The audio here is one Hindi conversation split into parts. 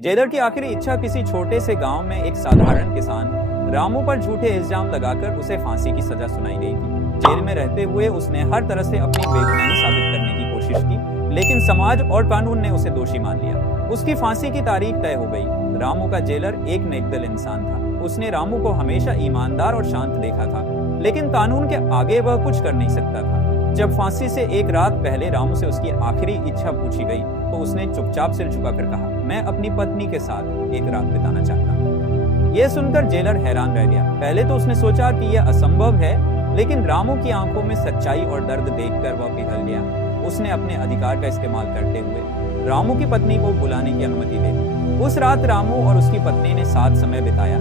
जेलर की आखिरी इच्छा किसी छोटे से गांव में एक साधारण किसान रामू पर झूठे इल्जाम लगाकर उसे फांसी की सजा सुनाई गई थी। जेल में रहते हुए उसने हर तरह से अपनी बेगुनाही साबित करने की कोशिश की, लेकिन समाज और कानून ने उसे दोषी मान लिया। उसकी फांसी की तारीख तय हो गई। रामू का जेलर एक नेकदिल इंसान था। उसने रामू को हमेशा ईमानदार और शांत देखा था, लेकिन कानून के आगे वह कुछ कर नहीं सकता था। जब फांसी से एक रात पहले रामू से उसकी आखिरी इच्छा पूछी गई तो उसने चुपचाप सिर झुकाकर कहा, मैं अपनी पत्नी के साथ एक रात बिताना चाहता हूँ। यह सुनकर जेलर हैरान रह गया। पहले तो उसने सोचा कि यह असंभव है, लेकिन रामू की आंखों में सच्चाई और दर्द देखकर वह पिघल गया। उसने अपने अधिकार का इस्तेमाल करते हुए रामू की पत्नी को बुलाने की अनुमति दे दी। उस रात रामू और उसकी पत्नी ने साथ समय बिताया।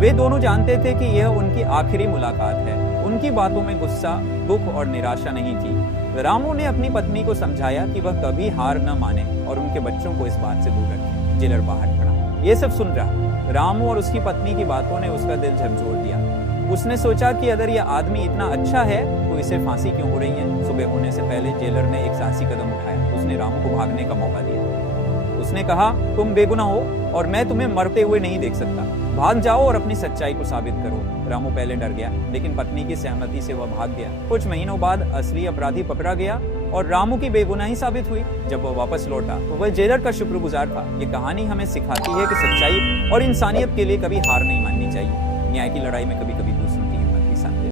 वे दोनों जानते थे कि यह उनकी आखिरी मुलाकात है। उनकी बातों में गुस्सा, दुख और निराशा नहीं थी। रामू ने अपनी पत्नी को समझाया कि वह कभी हार न माने और उनके बच्चों को इस बात से दूर रखे। जेलर बाहर खड़ा ये सब सुन रहा। रामू और उसकी पत्नी की बातों ने उसका दिल झकझोर दिया। उसने सोचा कि अगर यह आदमी इतना अच्छा है तो इसे फांसी क्यों हो रही है। सुबह होने से पहले जेलर ने एक साहसी कदम उठाया। उसने रामू को भागने का मौका दिया। उसने कहा, तुम बेगुनाह हो और मैं तुम्हें मरते हुए नहीं देख सकता। भाग जाओ और अपनी सच्चाई को साबित करो। रामू पहले डर गया, लेकिन पत्नी की सहमति से वह भाग गया। कुछ महीनों बाद असली अपराधी पकड़ा गया और रामू की बेगुनाही साबित हुई। जब वह वापस लौटा तो वह जेलर का शुक्रगुजार था। ये कहानी हमें सिखाती है कि सच्चाई और इंसानियत के लिए कभी हार नहीं माननी चाहिए। न्याय की लड़ाई में कभी कभी